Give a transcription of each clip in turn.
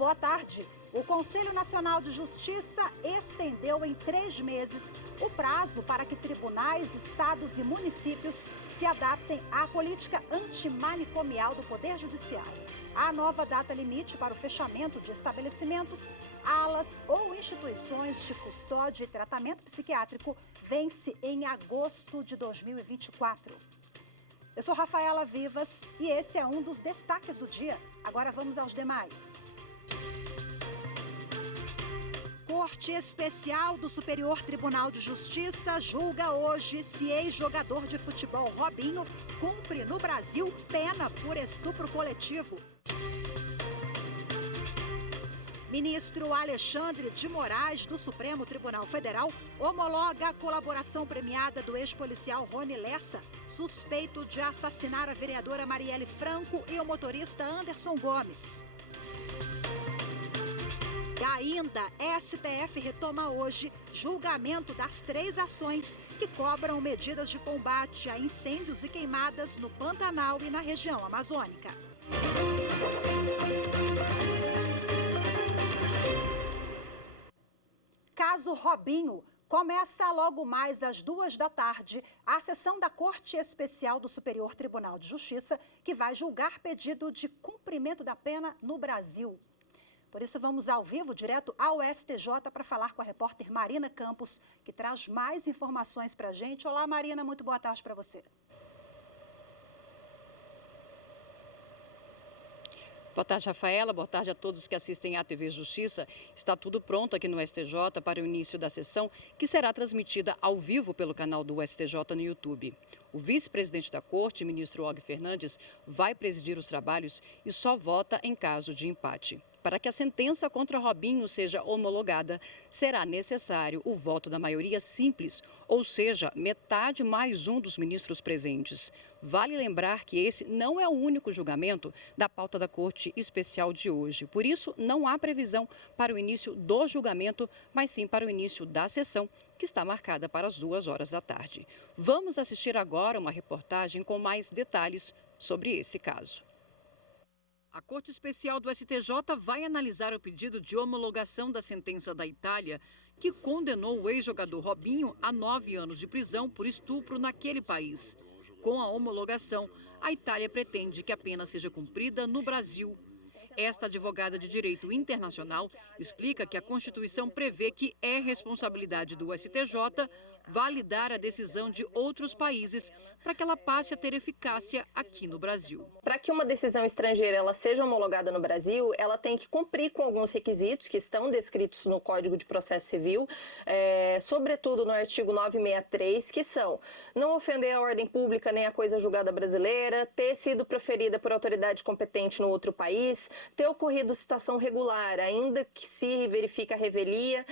boa tarde. O Conselho Nacional de Justiça estendeu em 3 meses o prazo para que tribunais, estados e municípios se adaptem à política antimanicomial do Poder Judiciário. A nova data limite para o fechamento de estabelecimentos, alas ou instituições de custódia e tratamento psiquiátrico vence em agosto de 2024. Eu sou Rafaela Vivas e esse é um dos destaques do dia. Agora vamos aos demais. Corte Especial do Superior Tribunal de Justiça julga hoje se ex-jogador de futebol Robinho cumpre no Brasil pena por estupro coletivo. Ministro Alexandre de Moraes, do Supremo Tribunal Federal, homologa a colaboração premiada do ex-policial Rony Lessa, suspeito de assassinar a vereadora Marielle Franco e o motorista Anderson Gomes. E ainda, STF retoma hoje julgamento das 3 ações que cobram medidas de combate a incêndios e queimadas no Pantanal e na região amazônica. Caso Robinho. Começa logo mais às 2 da tarde a sessão da Corte Especial do Superior Tribunal de Justiça, que vai julgar pedido de cumprimento da pena no Brasil. Por isso, vamos ao vivo, direto ao STJ, para falar com a repórter Marina Campos, que traz mais informações para a gente. Olá, Marina, muito boa tarde para você. Boa tarde, Rafaela. Boa tarde a todos que assistem à TV Justiça. Está tudo pronto aqui no STJ para o início da sessão, que será transmitida ao vivo pelo canal do STJ no YouTube. O vice-presidente da Corte, ministro Og Fernandes, vai presidir os trabalhos e só vota em caso de empate. Para que a sentença contra Robinho seja homologada, será necessário o voto da maioria simples, ou seja, metade mais um dos ministros presentes. Vale lembrar que esse não é o único julgamento da pauta da Corte Especial de hoje. Por isso, não há previsão para o início do julgamento, mas sim para o início da sessão, que está marcada para as 2 horas da tarde. Vamos assistir agora uma reportagem com mais detalhes sobre esse caso. A Corte Especial do STJ vai analisar o pedido de homologação da sentença da Itália, que condenou o ex-jogador Robinho a 9 anos de prisão por estupro naquele país. Com a homologação, a Itália pretende que a pena seja cumprida no Brasil. Esta advogada de direito internacional explica que a Constituição prevê que é responsabilidade do STJ validar a decisão de outros países para que ela passe a ter eficácia aqui no Brasil. Para que uma decisão estrangeira ela seja homologada no Brasil, ela tem que cumprir com alguns requisitos que estão descritos no Código de Processo Civil, sobretudo no artigo 963, que são não ofender a ordem pública nem a coisa julgada brasileira, ter sido proferida por autoridade competente no outro país, ter ocorrido citação regular, ainda que se verifique a revelia,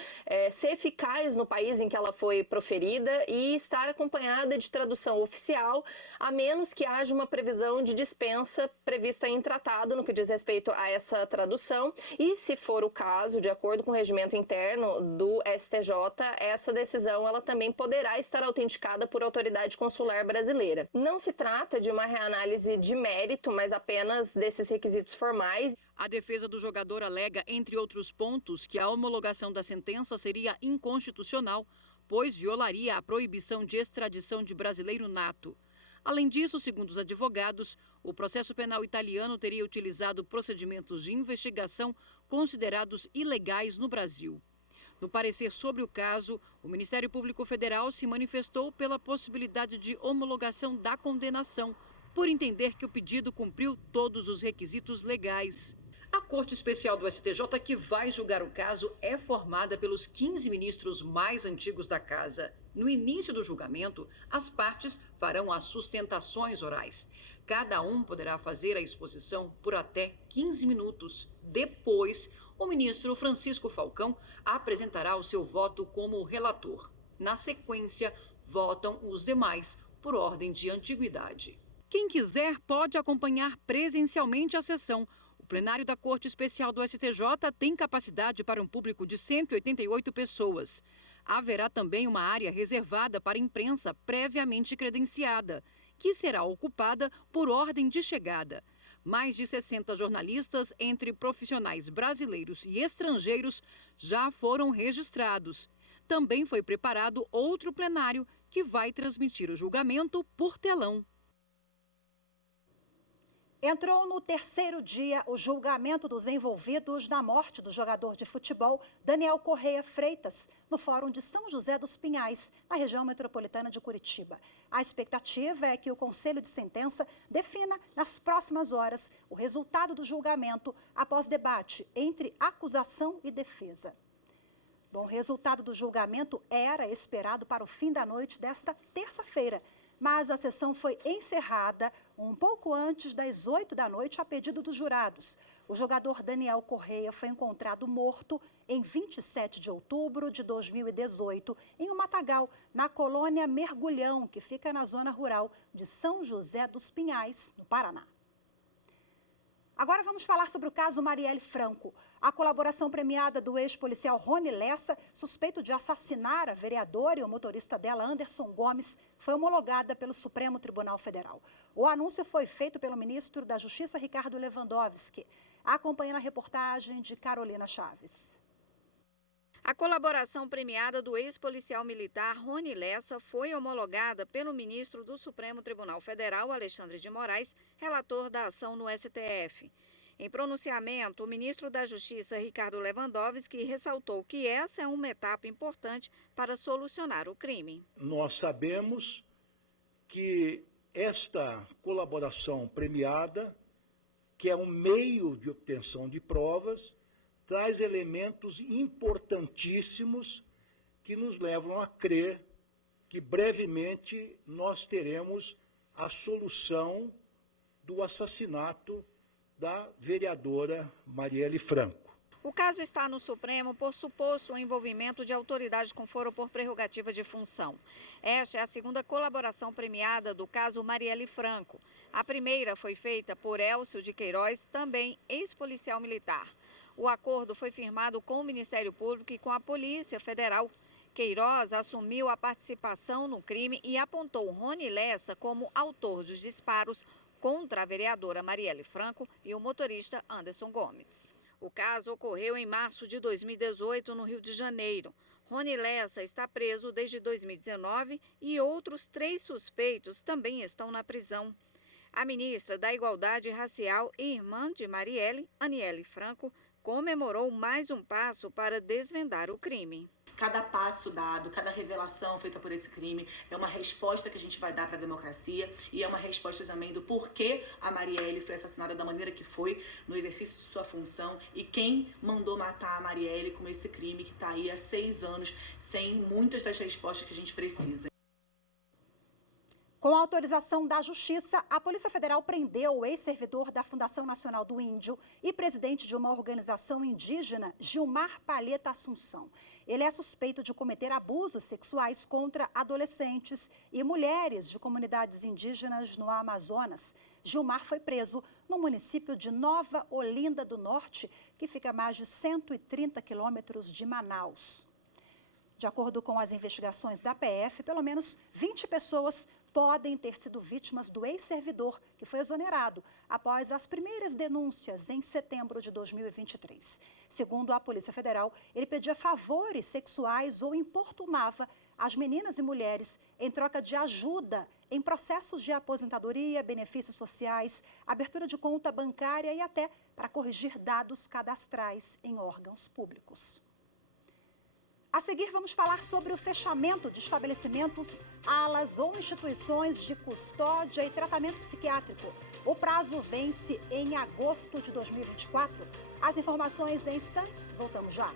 ser eficaz no país em que ela foi proferida e estar acompanhada de tradução oficial, a menos que haja uma previsão de dispensa prevista em tratado no que diz respeito a essa tradução. E, se for o caso, de acordo com o regimento interno do STJ, essa decisão ela também poderá estar autenticada por autoridade consular brasileira. Não se trata de uma reanálise de mérito, mas apenas desses requisitos formais. A defesa do jogador alega, entre outros pontos, que a homologação da sentença seria inconstitucional, pois violaria a proibição de extradição de brasileiro nato. Além disso, segundo os advogados, o processo penal italiano teria utilizado procedimentos de investigação considerados ilegais no Brasil. No parecer sobre o caso, o Ministério Público Federal se manifestou pela possibilidade de homologação da condenação, por entender que o pedido cumpriu todos os requisitos legais. A Corte Especial do STJ, que vai julgar o caso, é formada pelos 15 ministros mais antigos da Casa. No início do julgamento, as partes farão as sustentações orais. Cada um poderá fazer a exposição por até 15 minutos. Depois, o ministro Francisco Falcão apresentará o seu voto como relator. Na sequência, votam os demais por ordem de antiguidade. Quem quiser pode acompanhar presencialmente a sessão. O plenário da Corte Especial do STJ tem capacidade para um público de 188 pessoas. Haverá também uma área reservada para imprensa previamente credenciada, que será ocupada por ordem de chegada. Mais de 60 jornalistas, entre profissionais brasileiros e estrangeiros, já foram registrados. Também foi preparado outro plenário que vai transmitir o julgamento por telão. Entrou no terceiro dia o julgamento dos envolvidos na morte do jogador de futebol Daniel Correia Freitas, no Fórum de São José dos Pinhais, na região metropolitana de Curitiba. A expectativa é que o Conselho de Sentença defina, nas próximas horas, o resultado do julgamento após debate entre acusação e defesa. Bom, o resultado do julgamento era esperado para o fim da noite desta terça-feira, mas a sessão foi encerrada um pouco antes das 8 da noite a pedido dos jurados. O jogador Daniel Correia foi encontrado morto em 27 de outubro de 2018 em um matagal na colônia Mergulhão, que fica na zona rural de São José dos Pinhais, no Paraná. Agora vamos falar sobre o caso Marielle Franco. A colaboração premiada do ex-policial Rony Lessa, suspeito de assassinar a vereadora e o motorista dela, Anderson Gomes, foi homologada pelo Supremo Tribunal Federal. O anúncio foi feito pelo ministro da Justiça, Ricardo Lewandowski. Acompanhe na reportagem de Carolina Chaves. A colaboração premiada do ex-policial militar Rony Lessa foi homologada pelo ministro do Supremo Tribunal Federal, Alexandre de Moraes, relator da ação no STF. Em pronunciamento, o ministro da Justiça, Ricardo Lewandowski, ressaltou que essa é uma etapa importante para solucionar o crime. Nós sabemos que esta colaboração premiada, que é um meio de obtenção de provas, traz elementos importantíssimos que nos levam a crer que brevemente nós teremos a solução do assassinato da vereadora Marielle Franco. O caso está no Supremo por suposto envolvimento de autoridade com foro por prerrogativa de função. Esta é a segunda colaboração premiada do caso Marielle Franco. A primeira foi feita por Elcio de Queiroz, também ex-policial militar. O acordo foi firmado com o Ministério Público e com a Polícia Federal. Queiroz assumiu a participação no crime e apontou Rony Lessa como autor dos disparos contra a vereadora Marielle Franco e o motorista Anderson Gomes. O caso ocorreu em março de 2018, no Rio de Janeiro. Rony Lessa está preso desde 2019 e outros 3 suspeitos também estão na prisão. A ministra da Igualdade Racial e irmã de Marielle, Aniele Franco, comemorou mais um passo para desvendar o crime. Cada passo dado, cada revelação feita por esse crime é uma resposta que a gente vai dar para a democracia e é uma resposta também do porquê a Marielle foi assassinada da maneira que foi, no exercício de sua função, e quem mandou matar a Marielle com esse crime que está aí há 6 anos sem muitas das respostas que a gente precisa. Com a autorização da Justiça, a Polícia Federal prendeu o ex-servidor da Fundação Nacional do Índio e presidente de uma organização indígena, Gilmar Palheta Assunção. Ele é suspeito de cometer abusos sexuais contra adolescentes e mulheres de comunidades indígenas no Amazonas. Gilmar foi preso no município de Nova Olinda do Norte, que fica a mais de 130 quilômetros de Manaus. De acordo com as investigações da PF, pelo menos 20 pessoas podem ter sido vítimas do ex-servidor, que foi exonerado após as primeiras denúncias em setembro de 2023. Segundo a Polícia Federal, ele pedia favores sexuais ou importunava as meninas e mulheres em troca de ajuda em processos de aposentadoria, benefícios sociais, abertura de conta bancária e até para corrigir dados cadastrais em órgãos públicos. A seguir, vamos falar sobre o fechamento de estabelecimentos, alas ou instituições de custódia e tratamento psiquiátrico. O prazo vence em agosto de 2024. As informações em instantes. Voltamos já.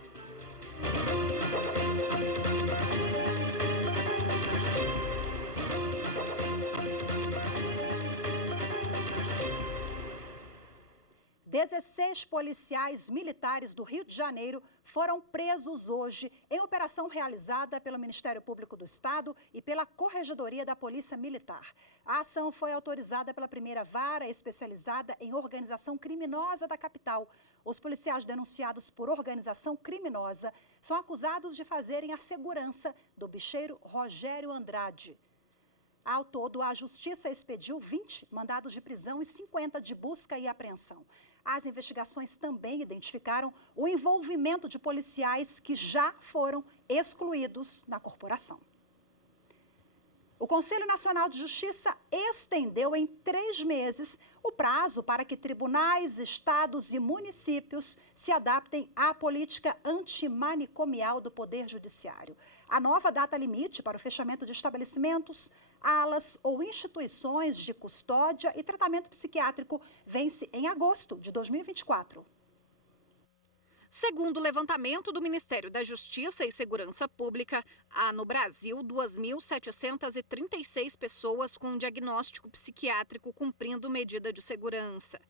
Dezesseis policiais militares do Rio de Janeiro foram presos hoje em operação realizada pelo Ministério Público do Estado e pela Corregedoria da Polícia Militar. A ação foi autorizada pela primeira vara especializada em organização criminosa da capital. Os policiais denunciados por organização criminosa são acusados de fazerem a segurança do bicheiro Rogério Andrade. Ao todo, a Justiça expediu 20 mandados de prisão e 50 de busca e apreensão. As investigações também identificaram o envolvimento de policiais que já foram excluídos na corporação. O Conselho Nacional de Justiça estendeu em 3 meses o prazo para que tribunais, estados e municípios se adaptem à política antimanicomial do Poder Judiciário. A nova data limite para o fechamento de estabelecimentos, alas ou instituições de custódia e tratamento psiquiátrico vence em agosto de 2024. Segundo o levantamento do Ministério da Justiça e Segurança Pública, há no Brasil 2.736 pessoas com diagnóstico psiquiátrico cumprindo medida de segurança.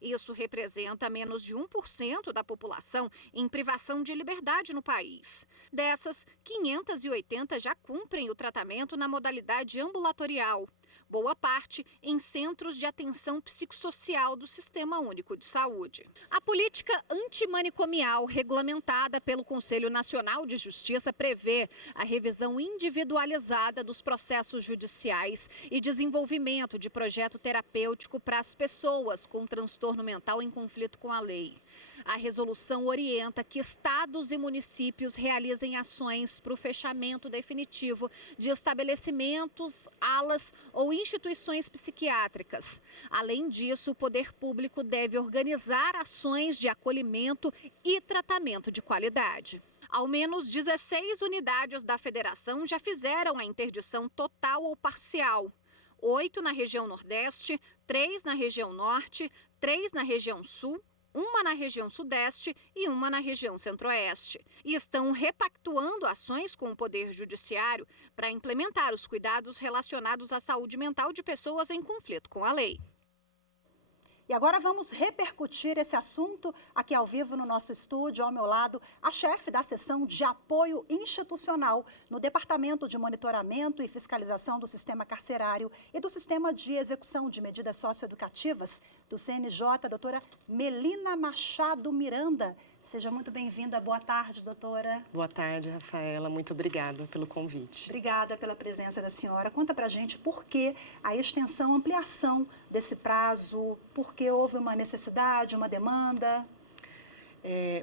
Isso representa menos de 1% da população em privação de liberdade no país. Dessas, 580 já cumprem o tratamento na modalidade ambulatorial. Boa parte em centros de atenção psicossocial do Sistema Único de Saúde. A política antimanicomial regulamentada pelo Conselho Nacional de Justiça prevê a revisão individualizada dos processos judiciais e desenvolvimento de projeto terapêutico para as pessoas com transtorno mental em conflito com a lei. A resolução orienta que estados e municípios realizem ações para o fechamento definitivo de estabelecimentos, alas ou instituições psiquiátricas. Além disso, o poder público deve organizar ações de acolhimento e tratamento de qualidade. Ao menos 16 unidades da federação já fizeram a interdição total ou parcial. 8 na região Nordeste, 3 na região Norte, 3 na região Sul, 1 na região Sudeste e 1 na região Centro-Oeste. E estão repactuando ações com o Poder Judiciário para implementar os cuidados relacionados à saúde mental de pessoas em conflito com a lei. E agora vamos repercutir esse assunto aqui ao vivo no nosso estúdio. Ao meu lado, a chefe da seção de apoio institucional no Departamento de Monitoramento e Fiscalização do Sistema Carcerário e do Sistema de Execução de Medidas Socioeducativas do CNJ, a doutora Melina Machado Miranda. Seja muito bem-vinda. Boa tarde, doutora. Boa tarde, Rafaela. Muito obrigada pelo convite. Obrigada pela presença da senhora. Conta pra gente por que a extensão, ampliação desse prazo, por que houve uma necessidade, uma demanda?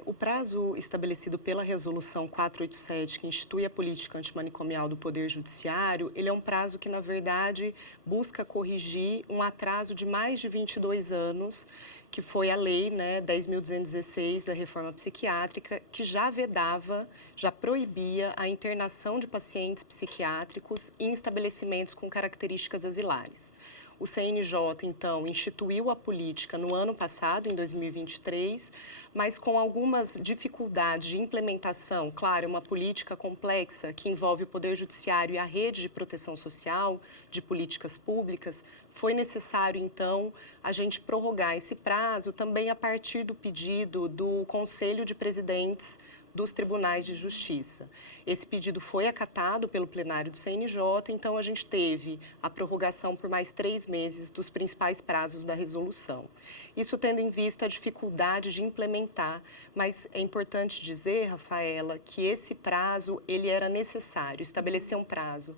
O prazo estabelecido pela Resolução 487, que institui a política antimanicomial do Poder Judiciário, ele é um prazo que, na verdade, busca corrigir um atraso de mais de 22 anos, que foi a lei 10.216 da reforma psiquiátrica, que já vedava, já proibia a internação de pacientes psiquiátricos em estabelecimentos com características asilares. O CNJ, então, instituiu a política no ano passado, em 2023, mas com algumas dificuldades de implementação. Claro, uma política complexa que envolve o Poder Judiciário e a rede de proteção social, de políticas públicas, foi necessário, então, a gente prorrogar esse prazo também a partir do pedido do Conselho de Presidentes dos Tribunais de Justiça. Esse pedido foi acatado pelo plenário do CNJ, então a gente teve a prorrogação por mais 3 meses dos principais prazos da resolução. Isso tendo em vista a dificuldade de implementar, mas é importante dizer, Rafaela, que esse prazo ele era necessário, estabelecer um prazo,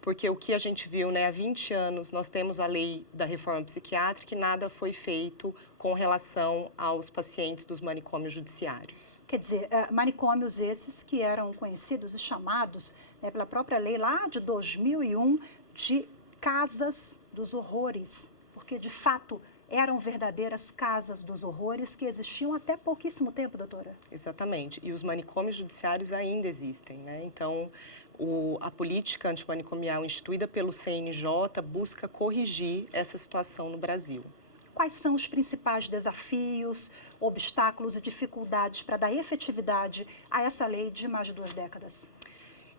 porque o que a gente viu, há 20 anos nós temos a lei da reforma psiquiátrica e nada foi feito com relação aos pacientes dos manicômios judiciários. Quer dizer, manicômios esses que eram conhecidos e chamados pela própria lei lá de 2001 de casas dos horrores, porque de fato eram verdadeiras casas dos horrores que existiam até pouquíssimo tempo, doutora. Exatamente, e os manicômios judiciários ainda existem, Então, a política antimanicomial instituída pelo CNJ busca corrigir essa situação no Brasil. Quais são os principais desafios, obstáculos e dificuldades para dar efetividade a essa lei de mais de 2 décadas?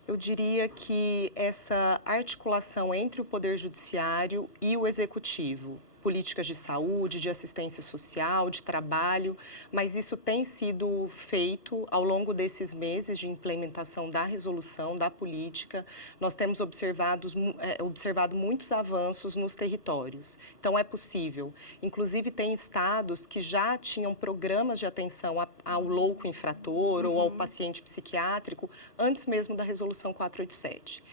Eu diria que essa articulação entre o Poder Judiciário e o Executivo, políticas de saúde, de assistência social, de trabalho, mas isso tem sido feito ao longo desses meses de implementação da resolução, da política. Nós temos observado muitos avanços nos territórios. Então, é possível. Inclusive, tem estados que já tinham programas de atenção ao louco infrator ou ao paciente psiquiátrico antes mesmo da resolução 487.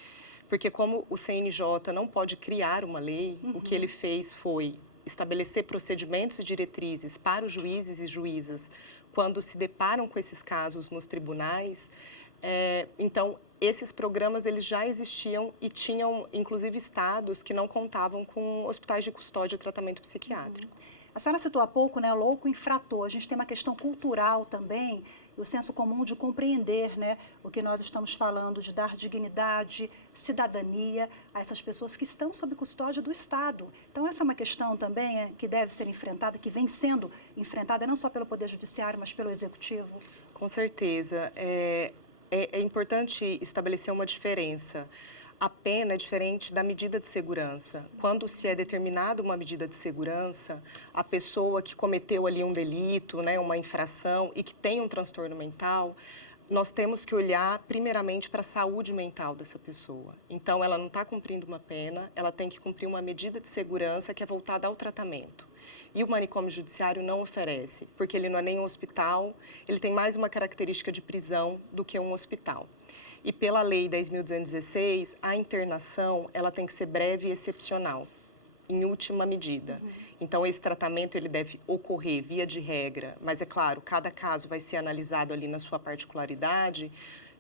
porque como o CNJ não pode criar uma lei, o que ele fez foi estabelecer procedimentos e diretrizes para os juízes e juízas quando se deparam com esses casos nos tribunais. Então, esses programas eles já existiam e tinham, inclusive, estados que não contavam com hospitais de custódia e tratamento psiquiátrico. A senhora citou há pouco, né, louco infrator. A gente tem uma questão cultural também, e o senso comum de compreender, né, o que nós estamos falando, de dar dignidade, cidadania a essas pessoas que estão sob custódia do Estado. Então, essa é uma questão também que deve ser enfrentada, que vem sendo enfrentada não só pelo Poder Judiciário, mas pelo Executivo. Com certeza. É importante estabelecer uma diferença. A pena é diferente da medida de segurança. Quando se é determinada uma medida de segurança, a pessoa que cometeu ali um delito, né, uma infração e que tem um transtorno mental, nós temos que olhar primeiramente para a saúde mental dessa pessoa. Então, ela não está cumprindo uma pena, ela tem que cumprir uma medida de segurança que é voltada ao tratamento. E o manicômio judiciário não oferece, porque ele não é nem um hospital, ele tem mais uma característica de prisão do que um hospital. E pela Lei 10.216, a internação ela tem que ser breve e excepcional, em última medida. Então, esse tratamento ele deve ocorrer via de regra, mas é claro, cada caso vai ser analisado ali na sua particularidade,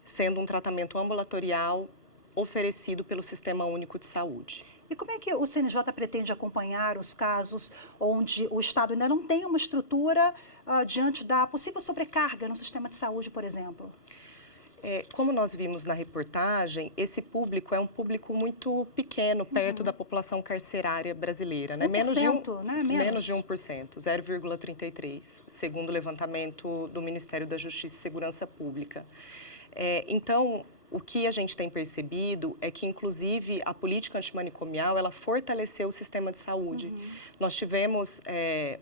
sendo um tratamento ambulatorial oferecido pelo Sistema Único de Saúde. E como é que o CNJ pretende acompanhar os casos onde o Estado ainda não tem uma estrutura diante da possível sobrecarga no sistema de saúde, por exemplo? Como nós vimos na reportagem, esse público é um público muito pequeno, perto da população carcerária brasileira. Né? 1%, Menos de 1%, 0,33%, segundo o levantamento do Ministério da Justiça e Segurança Pública. Então, o que a gente tem percebido é que, inclusive, a política antimanicomial, ela fortaleceu o sistema de saúde. Nós tivemos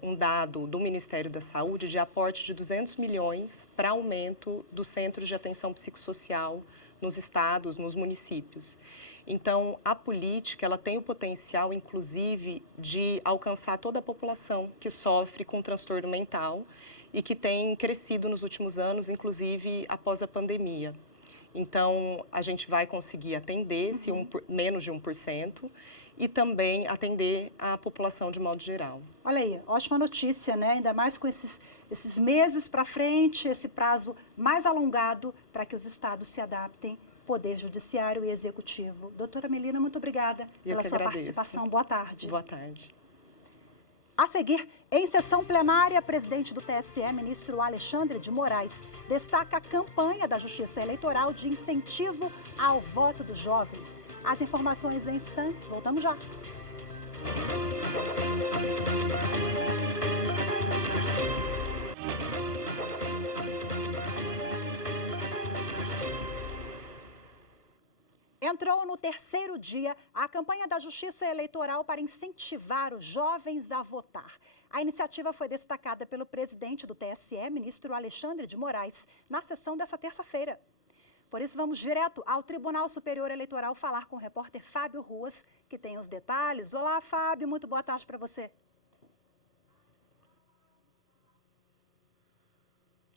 um dado do Ministério da Saúde de aporte de 200 milhões para aumento dos centros de atenção psicossocial nos estados, nos municípios. Então, a política ela tem o potencial, inclusive, de alcançar toda a população que sofre com transtorno mental e que tem crescido nos últimos anos, inclusive após a pandemia. Então, a gente vai conseguir atender menos de 1% e também atender a população de modo geral. Olha aí, ótima notícia, né? Ainda mais com esses meses para frente, esse prazo mais alongado para que os estados se adaptem, Poder Judiciário e Executivo. Doutora Melina, muito obrigada pela sua participação. Boa tarde. Boa tarde. A seguir, em sessão plenária, o presidente do TSE, ministro Alexandre de Moraes, destaca a campanha da Justiça Eleitoral de incentivo ao voto dos jovens. As informações em instantes, voltamos já. Entrou no terceiro dia a campanha da Justiça Eleitoral para incentivar os jovens a votar. A iniciativa foi destacada pelo presidente do TSE, ministro Alexandre de Moraes, na sessão dessa terça-feira. Por isso, vamos direto ao Tribunal Superior Eleitoral falar com o repórter Fábio Ruas, que tem os detalhes. Olá, Fábio, muito boa tarde para você.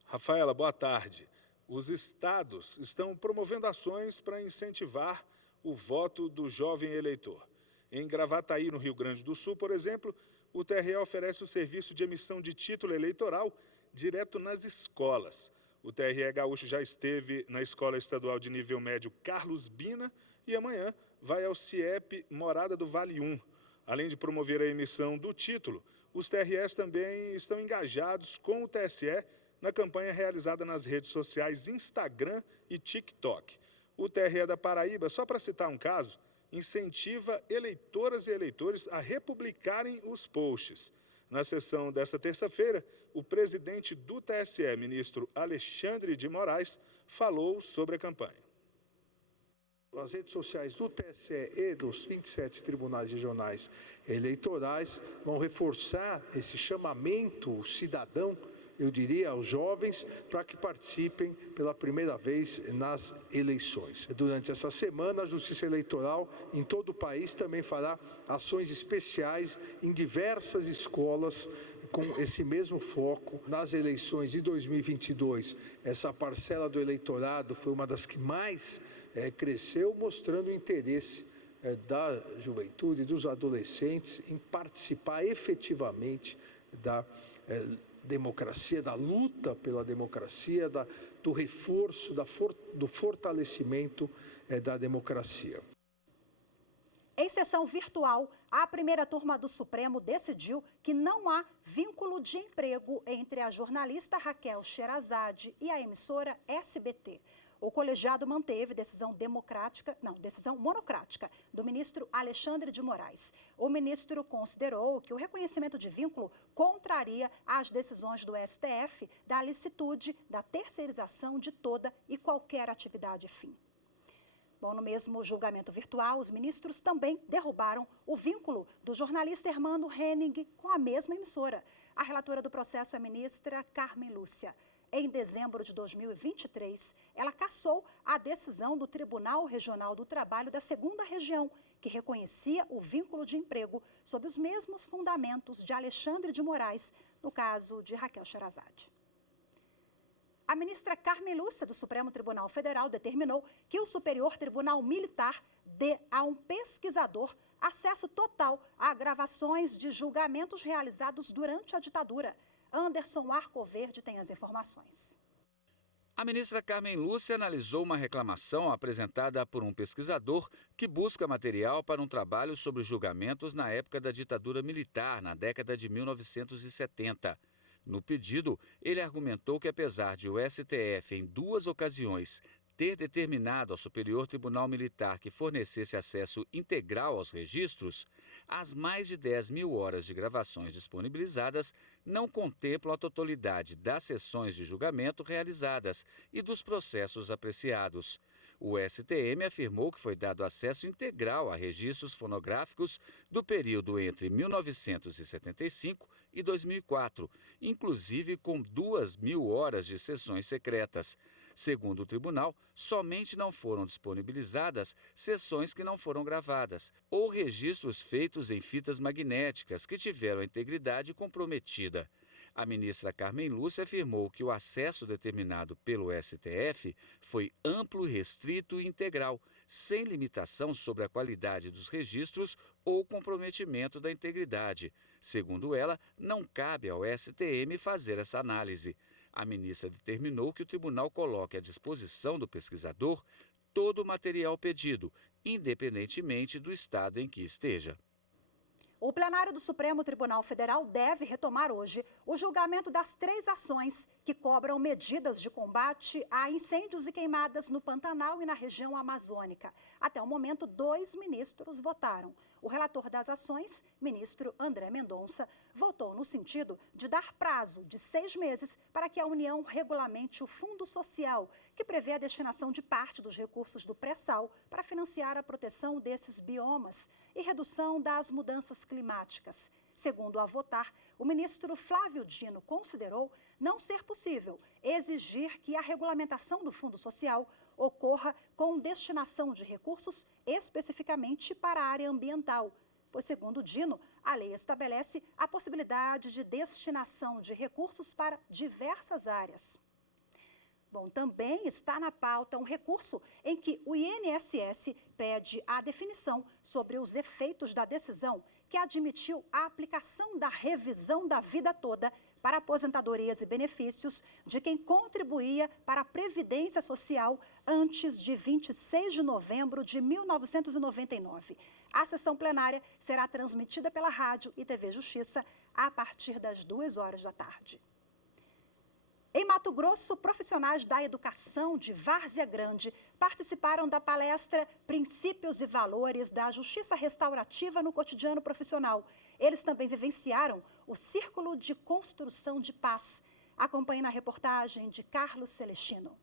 Rafaela, boa tarde. Os estados estão promovendo ações para incentivar o voto do jovem eleitor. Em Gravataí, no Rio Grande do Sul, por exemplo, o TRE oferece o serviço de emissão de título eleitoral direto nas escolas. O TRE gaúcho já esteve na Escola Estadual de Nível Médio Carlos Bina e amanhã vai ao CIEP Morada do Vale 1. Além de promover a emissão do título, os TREs também estão engajados com o TSE na campanha realizada nas redes sociais Instagram e TikTok. O TRE da Paraíba, só para citar um caso, incentiva eleitoras e eleitores a republicarem os posts. Na sessão desta terça-feira, o presidente do TSE, ministro Alexandre de Moraes, falou sobre a campanha. As redes sociais do TSE e dos 27 tribunais regionais eleitorais vão reforçar esse chamamento cidadão, eu diria, aos jovens, para que participem pela primeira vez nas eleições. Durante essa semana, a Justiça Eleitoral em todo o país também fará ações especiais em diversas escolas com esse mesmo foco. Nas eleições de 2022, essa parcela do eleitorado foi uma das que mais cresceu, mostrando o interesse da juventude, dos adolescentes em participar efetivamente da democracia, da luta pela democracia, do reforço, do fortalecimento da democracia. Em sessão virtual, a primeira turma do Supremo decidiu que não há vínculo de emprego entre a jornalista Raquel Sherazade e a emissora SBT. O colegiado manteve decisão monocrática do ministro Alexandre de Moraes. O ministro considerou que o reconhecimento de vínculo contraria as decisões do STF da licitude da terceirização de toda e qualquer atividade fim. Bom, no mesmo julgamento virtual, os ministros também derrubaram o vínculo do jornalista Hermano Henning com a mesma emissora. A relatora do processo é a ministra Carmen Lúcia. Em dezembro de 2023, ela cassou a decisão do Tribunal Regional do Trabalho da 2ª Região, que reconhecia o vínculo de emprego sob os mesmos fundamentos de Alexandre de Moraes, no caso de Raquel Sherazade. A ministra Carmen Lúcia, do Supremo Tribunal Federal, determinou que o Superior Tribunal Militar dê a um pesquisador acesso total a gravações de julgamentos realizados durante a ditadura. Anderson Arcoverde tem as informações. A ministra Carmen Lúcia analisou uma reclamação apresentada por um pesquisador que busca material para um trabalho sobre julgamentos na época da ditadura militar, na década de 1970. No pedido, ele argumentou que, apesar de o STF, em 2 ocasiões, ter determinado ao Superior Tribunal Militar que fornecesse acesso integral aos registros, as mais de 10.000 horas de gravações disponibilizadas não contemplam a totalidade das sessões de julgamento realizadas e dos processos apreciados. O STM afirmou que foi dado acesso integral a registros fonográficos do período entre 1975 e 2004, inclusive com 2.000 horas de sessões secretas. Segundo o tribunal, somente não foram disponibilizadas sessões que não foram gravadas ou registros feitos em fitas magnéticas que tiveram a integridade comprometida. A ministra Carmen Lúcia afirmou que o acesso determinado pelo STF foi amplo, restrito e integral, sem limitação sobre a qualidade dos registros ou comprometimento da integridade. Segundo ela, não cabe ao STM fazer essa análise. A ministra determinou que o tribunal coloque à disposição do pesquisador todo o material pedido, independentemente do estado em que esteja. O plenário do Supremo Tribunal Federal deve retomar hoje o julgamento das 3 ações que cobram medidas de combate a incêndios e queimadas no Pantanal e na região amazônica. Até o momento, 2 ministros votaram. O relator das ações, ministro André Mendonça, votou no sentido de dar prazo de 6 meses para que a União regulamente o Fundo Social, que prevê a destinação de parte dos recursos do pré-sal para financiar a proteção desses biomas e redução das mudanças climáticas. Segundo a votar, o ministro Flávio Dino considerou não ser possível exigir que a regulamentação do Fundo Social ocorra com destinação de recursos especificamente para a área ambiental, pois, segundo Dino, a lei estabelece a possibilidade de destinação de recursos para diversas áreas. Bom, também está na pauta um recurso em que o INSS pede a definição sobre os efeitos da decisão que admitiu a aplicação da revisão da vida toda para aposentadorias e benefícios de quem contribuía para a Previdência Social antes de 26 de novembro de 1999. A sessão plenária será transmitida pela Rádio e TV Justiça a partir das 14h. Em Mato Grosso, profissionais da educação de Várzea Grande participaram da palestra Princípios e Valores da Justiça Restaurativa no Cotidiano Profissional. Eles também vivenciaram o Círculo de Construção de Paz. Acompanhe na reportagem de Carlos Celestino.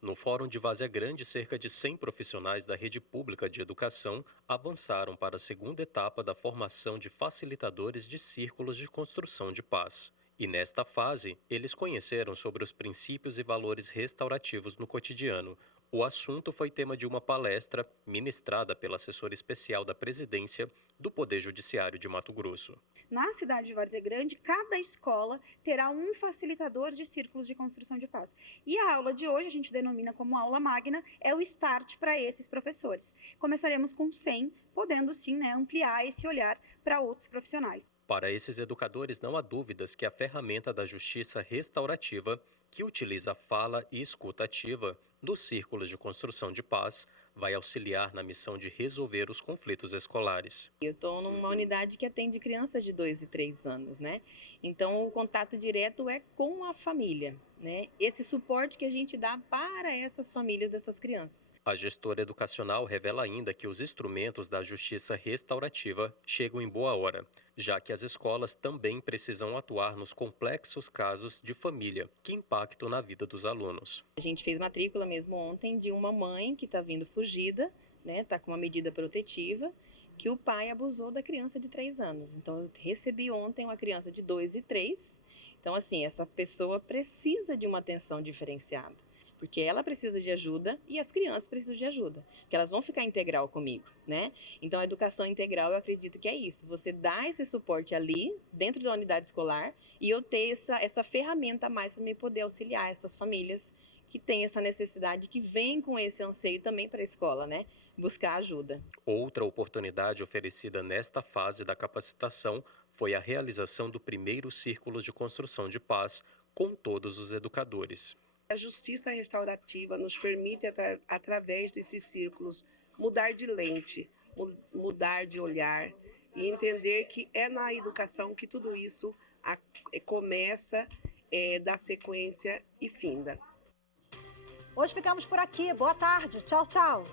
No Fórum de Várzea Grande, cerca de 100 profissionais da rede pública de educação avançaram para a segunda etapa da formação de facilitadores de círculos de construção de paz. E nesta fase, eles conheceram sobre os princípios e valores restaurativos no cotidiano, O assunto foi tema de uma palestra ministrada pela assessora especial da Presidência do Poder Judiciário de Mato Grosso. Na cidade de Várzea Grande, cada escola terá um facilitador de círculos de construção de paz. E a aula de hoje, a gente denomina como aula magna, é o start para esses professores. Começaremos com 100, podendo sim, ampliar esse olhar para outros profissionais. Para esses educadores, não há dúvidas que a ferramenta da justiça restaurativa, que utiliza a fala e escuta ativa dos círculos de construção de paz, vai auxiliar na missão de resolver os conflitos escolares. Eu estou numa unidade que atende crianças de 2 e 3 anos, né? Então, o contato direto é com a família, né? Esse suporte que a gente dá para essas famílias dessas crianças. A gestora educacional revela ainda que os instrumentos da justiça restaurativa chegam em boa hora, já que as escolas também precisam atuar nos complexos casos de família que impactam na vida dos alunos. A gente fez matrícula mesmo ontem de uma mãe que está vindo fugida, né? Está com uma medida protetiva, que o pai abusou da criança de 3 anos. Então, eu recebi ontem uma criança de 2 e 3. Então, assim, essa pessoa precisa de uma atenção diferenciada, porque ela precisa de ajuda e as crianças precisam de ajuda, porque elas vão ficar integral comigo, né? Então, a educação integral, eu acredito que é isso, você dá esse suporte ali, dentro da unidade escolar, e eu ter essa ferramenta a mais para me poder auxiliar essas famílias que têm essa necessidade, que vêm com esse anseio também para a escola, né? Buscar ajuda. Outra oportunidade oferecida nesta fase da capacitação foi a realização do primeiro círculo de construção de paz com todos os educadores. A justiça restaurativa nos permite, através desses círculos, mudar de lente, mudar de olhar e entender que é na educação que tudo isso começa, dá sequência e finda. Hoje ficamos por aqui. Boa tarde. Tchau, tchau.